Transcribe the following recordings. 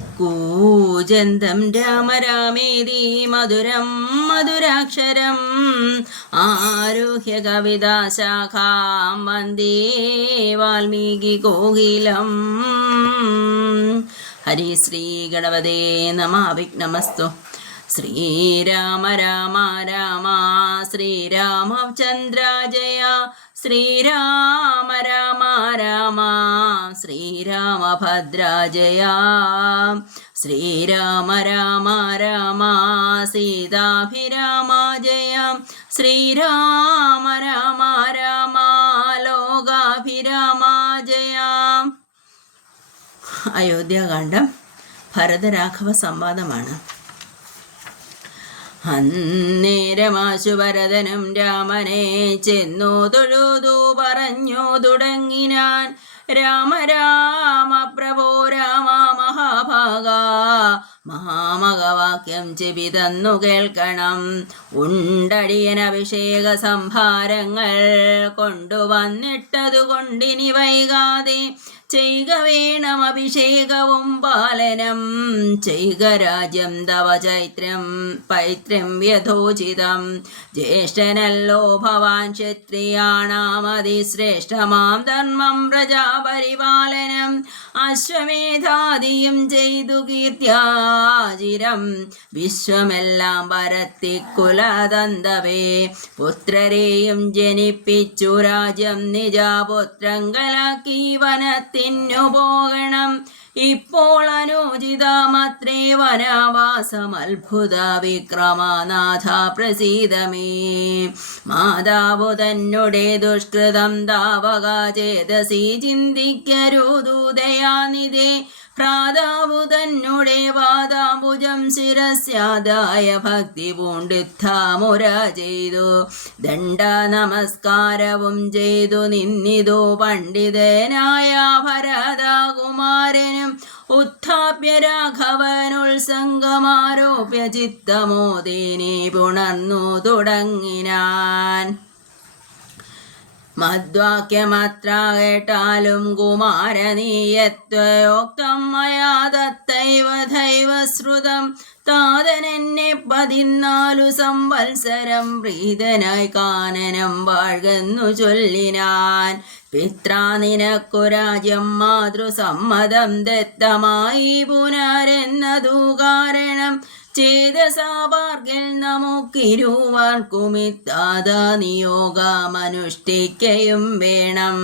കൂജന്തം രാമ രാമേതി മധുരം മധുരാക്ഷരം ആരുഹ്യ കവിതാശാഖാം വന്ദേ വാൽമീകി കോകിലം. ഹരി ശ്രീ ഗണപതേ നമഃ. വിഘ്നമസ്തു. ശ്രീരാമ രാമ രാമ ശ്രീരാമചന്ദ്ര ജയ. ശ്രീരാമ രാമ രാമ ശ്രീരാമഭദ്ര ജയ. ശ്രീരാമ രാമ രാമ സീതാഭിരാമ ജയ. ശ്രീരാമ രാമ രാമ ലോകാഭിരാമ ജയ. അയോധ്യാകാന്ഡം ഭരതരാഘവ സംവാദമാണ്. അന്നേരമാശു ഭരതനും രാമനെ ചെന്നു തൊഴുതു പറഞ്ഞു തുടങ്ങിനാൻ. രാമ രാമ പ്രഭോ രാമ മഹാഭാഗ മഹാമകവാക്യം ചെവി തന്നു കേൾക്കണം. ഉണ്ടടിയൻ അഭിഷേക സംഭാരങ്ങൾ കൊണ്ടുവന്നിട്ടതുകൊണ്ടിനി വൈകാതെ ചെയ്ക വേണം അഭിഷേകവും പാലനം. ചെയ്ക രാജ്യം തവ ചൈത്രം പൈത്രം യഥോചിതം. ജ്യേഷ്ഠനല്ലോ ഭവാൻ ക്ഷത്രിയാണാമതിശ്രേഷ്ഠമാം ധർമ്മം പ്രജാപരിപാലനം. അശ്വമേധാദിയും ചെയ്തു കീർത്തിയാചിരം വിശ്വമെല്ലാം പരത്തിക്കുലതന്തവേ. പുത്രരെയും ജനിപ്പിച്ചു രാജ്യം നിജപുത്രങ്കലാക്കി വനത്തിനു പോകണം. ഇപ്പോൾ അനുചിതമത്രേ വനവാസം അത്ഭുത വിക്രമനാഥ പ്രസീദമേ. മാതാവു തന്നുടെ ദുഷ്കൃതം താവക ചേതസി ചിന്തിക്കരുതു ദയാനിധേ. ഭ്രാതാവു തന്നുടെ പാദാംബുജം ശിരസ്യാദായ ഭക്തി പൂണ്ടിത്ഥാമുര ചെയ്തു. ദണ്ഡ നമസ്കാരവും ചെയ്തു നിന്നിതു പണ്ഡിതനായ ഭരതകുമാരനും. ഉത്ഥാപ്യ രാഘവനുത്സംഗമാരോപ്യ ചിത്തമോദിനി പുണർന്നു തുടങ്ങിനാൻ. മദ്വാക്യമത്ര കേട്ടാലും കുമാരനീയത്വയോക്തം മയാ തത്തൈവ ദൈവ ശ്രുതം. താതനെന്നെ 14 സംവത്സരം പ്രീതനായി കാനനം വാഴ്കെന്നു ചൊല്ലിനാൻ. പിത്രാ നിനക്കു രാജ്യം മാതൃസമ്മതം ദത്തമായി പുനരെന്നതു കാരണം. ചേതസാപാർഗിൽ നമുക്കിരുവർക്കുമിത്താത നിയോഗമനുഷ്ഠിക്കയും വേണം.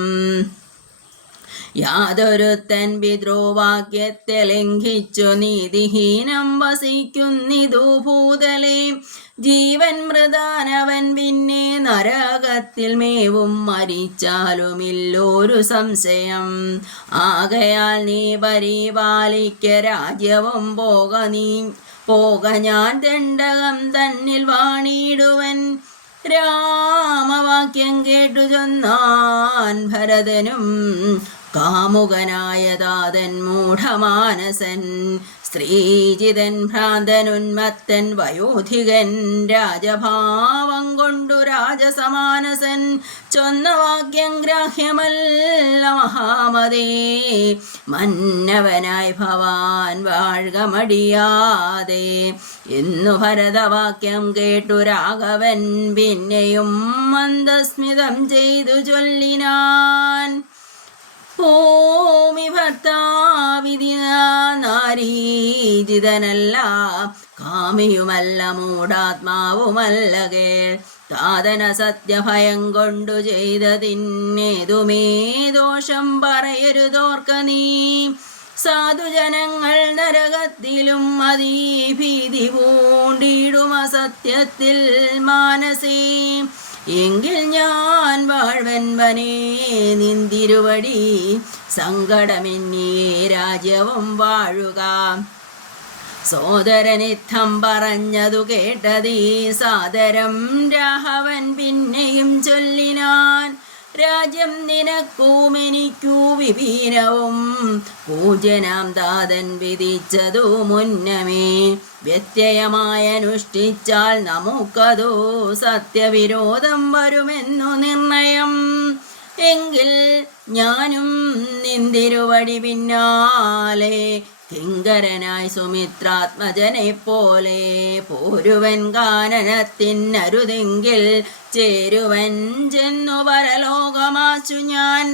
യാതൊരുത്തൻ പിതൃവാക്യത്തെ ലംഘിച്ചു നീതിഹീനം വസിക്കുന്നിതു ഭൂതലേ. ജീവൻ മൃതാനവൻ പിന്നെ നരകത്തിൽ മേവും മരിച്ചാലുമില്ലൊരു സംശയം. ആകയാൽ നീ പരിപാലിക്ക രാജ്യവും പോക ഞാൻ ദണ്ഡകം തന്നിൽ വാണിടുവൻ. രാമവാക്യം കേട്ടു ചൊന്നാൻ ഭരതനും കാമുകനായ താതൻ മൂഢമാനസൻ. സ്ത്രീജിതൻ ഭ്രാന്തനുന്മത്തൻ വയോധികൻ രാജഭാവം കൊണ്ടു രാജസമാനസൻ. ചൊന്ന വാക്യം ഗ്രാഹ്യമല്ല മഹാമതേ. മന്നവനായി ഭവാൻ വാഴ്ക മടിയാതെ എന്നു ഭരതവാക്യം കേട്ടു രാഘവൻ പിന്നെയും മന്ദസ്മിതം ചെയ്തു ചൊല്ലിനാൻ. ഭൂമി ഭർത്താവിധി നാരീജിതനല്ല കാമിയുമല്ല മൂഢാത്മാവുമല്ല കേൾ. താതന സത്യഭയം കൊണ്ടു ചെയ്തതിന്നേതുമേ ദോഷം പറയരുതോർക്ക നീ. സാധുജനങ്ങൾ നരകത്തിലും അതീഭീതി പൂണ്ടിടും അസത്യത്തിൽ മാനസേ. എങ്കിൽ ഞാൻ വാഴ്വൻവനേ നിന്തിരുവടി സങ്കടമെന്നിയേ രാജ്യവും വാഴുക. സോദരനിത്തം പറഞ്ഞതു കേട്ടതീ സാദരം രാഘവൻ പിന്നെയും ചൊല്ലിനാൻ. രാജ്യം നിനക്കും എനിക്കൂ വിപീനവും പൂജനാം താതൻ വിധിച്ചതു മുന്നമേ. വ്യത്യയമായനുഷ്ഠിച്ചാൽ നമുക്കതു സത്യവിരോധം വരുമെന്നു നിർണയം. എങ്കിൽ ഞാനും നിന്തിരുവടി പിന്നാലെ കിങ്കരനായി സുമിത്രാത്മജനെ പോലെ പോരുവൻ കാനനത്തിനരുതെങ്കിൽ ചേരുവൻ ചെന്നു പരലോകമാച്ചു ഞാൻ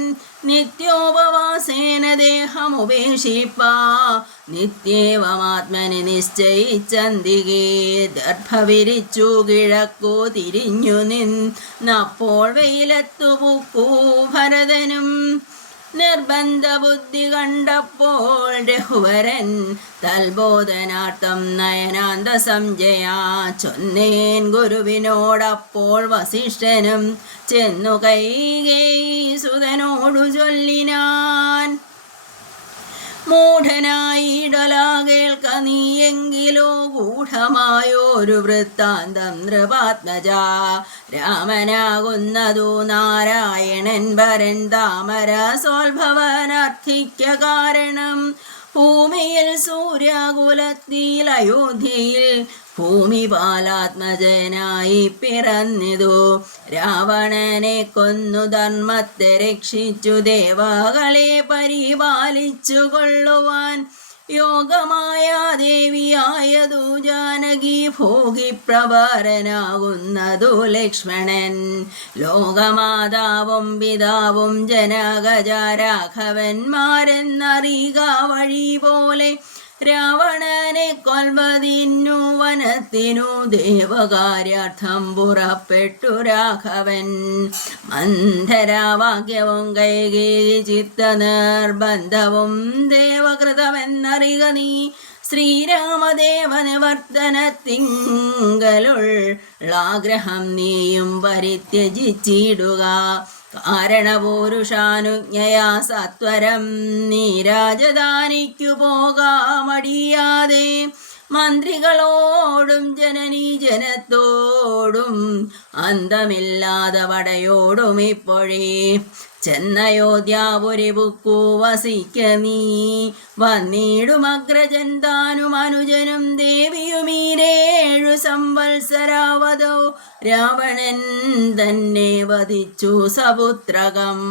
നിത്യോപവാസേന ദേഹമുപേക്ഷിപ്പാ നിത്യേവമാത്മനി നിശ്ചയിച്ചന്തികേ ദർഭവിരിച്ചു കിഴക്കു തിരിഞ്ഞു നിന്നപ്പോൾ വെയിലത്തു പൂക്കൂ ഭരതനും നിർബന്ധ ബുദ്ധി കണ്ടപ്പോൾ രഘുവരൻ തൽബോധനാർത്ഥം നയനാന്ത സംജയാ ചൊന്നേൻ ഗുരുവിനോടപ്പോൾ വസിഷ്ഠനും ചെന്നു കൈകേയി സുതനോടു ചൊല്ലിനാൻ മൂഢനായിടലാ കേൾക്ക നീയെങ്കിലോ ഗൂഢമായോരു വൃത്താന്തം നൃപാത്മജ രാമനാകുന്നതു നാരായണൻ വരൻ താമര സോത്ഭവനർത്ഥിക്ക കാരണം ഭൂമിയിൽ സൂര്യകുലത്തിൽ അയോധ്യയിൽ ഭൂമിപാലാത്മജനായി പിറന്നിതു രാവണനെ കൊന്നു ധർമ്മത്തെ രക്ഷിച്ചു ദേവകളെ പരിപാലിച്ചു കൊള്ളുവാൻ യോഗമായ ദേവിയായതു ജാനകി ഭോഗിപ്രവരനാകുന്നതു ലക്ഷ്മണൻ ലോകമാതാവും പിതാവും ജനകജ രാഘവന്മാരെന്നറിയുക വഴി പോലെ രാവണനെ കൊൽവതിന്നു വനത്തിനു ദേവകാര്യാർത്ഥം പുറപ്പെട്ടു രാഘവൻ മന്ധരാവാക്യവും കൈകേയി ചിത്ത നിർബന്ധവും ദേവകൃതമെന്നറിക നീ ശ്രീരാമദേവ നിവർത്തനത്തിങ്കലുള്ളാഗ്രഹം നീയും പരിത്യജിച്ചിടുക കാരണപുരുഷാനുജ്ഞയാ സത്വരം നീ രാജധാനിക്കു പോകാമടിയാതെ മന്ത്രികളോടും ജനനീ ജനത്തോടും അന്തമില്ലാതെ വടയോടും ഇപ്പോഴേ ചെന്നയോധ്യാപുരി പുക്കു വസിക്ക നീ വന്നിടുമഗ്രജൻ താനും അനുജനും ദേവിയുമീരേഴു സംവത്സരാവതോ രാവണൻ തന്നെ വധിച്ചു സപുത്രകം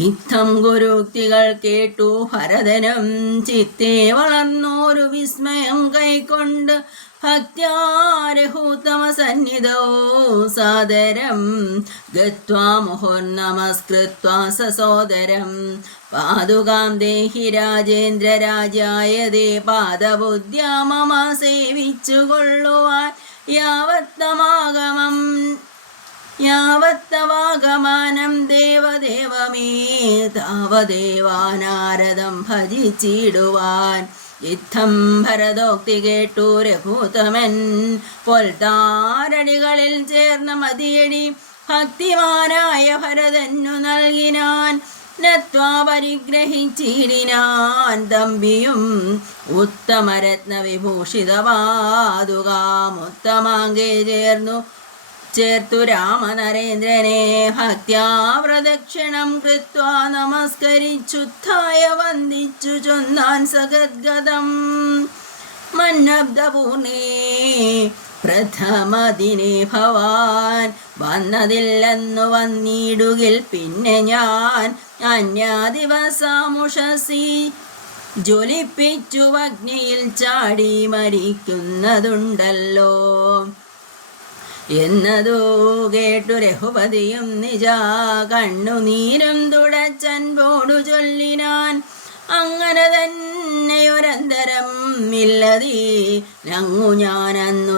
ഇത്തം ഗുരുക്തികൾ കേട്ടു ഭരതനും ചിത്തേ വളർന്നോരു വിസ്മയം കൈക്കൊണ്ട് ഭക്ത്യാരഹൂത്തമ സന്നിധോ സാദരം ഗത്വാ മുഹുർനമസ്കൃത്വാ സസോദരം പാതുകാം ദേഹി രാജേന്ദ്ര രാജായതേ പാദബുദ്ധ്യാ മമ സേവിച്ചു കൊള്ളുവാൻ യാവത്തവാഗമാനം ദേവദേവമേ താവദേവാനാരദം ഭജിച്ചിടുവാൻ യുദ്ധം ഭരതോക്തി കേട്ടു രഘൂതമൻ പൊൽത്താരടികളിൽ ചേർന്ന മതിയടി ഭക്തിമാനായ ഭരതന്നു നൽകിനാൻ നത്വാ പരിഗ്രഹിച്ചിടിനാൻ തമ്പിയും ഉത്തമരത്ന വിഭൂഷിതവാതുകാമുത്തമാങ്കേ ചേർത്തു രാമനരേന്ദ്രനെ ഭക്ത്യാ പ്രദക്ഷിണം കൃത്വാ നമസ്കരിച്ചുത്ഥായ വന്ദിച്ചു ചൊന്നാൻ സഗദ്ഗതം മന്നബ്ദപൂർണേ പ്രഥമദിനെ ഭവാൻ വന്നതില്ലെന്നു വന്നിടുകിൽ പിന്നെ ഞാൻ അന്യാദിവസാമുഷസി ജ്വലിപ്പിച്ചു അഗ്നിയിൽ ചാടി മരിക്കുന്നതുണ്ടല്ലോ എന്നതു കേട്ടു രഘുപതിയും നിജ കണ്ണുനീരും തുടച്ചൻപോടു ചൊല്ലിനാൻ അങ്ങനെ തന്നെയൊരന്തരം ഇല്ലതീ നങ്ങു ഞാനന്നു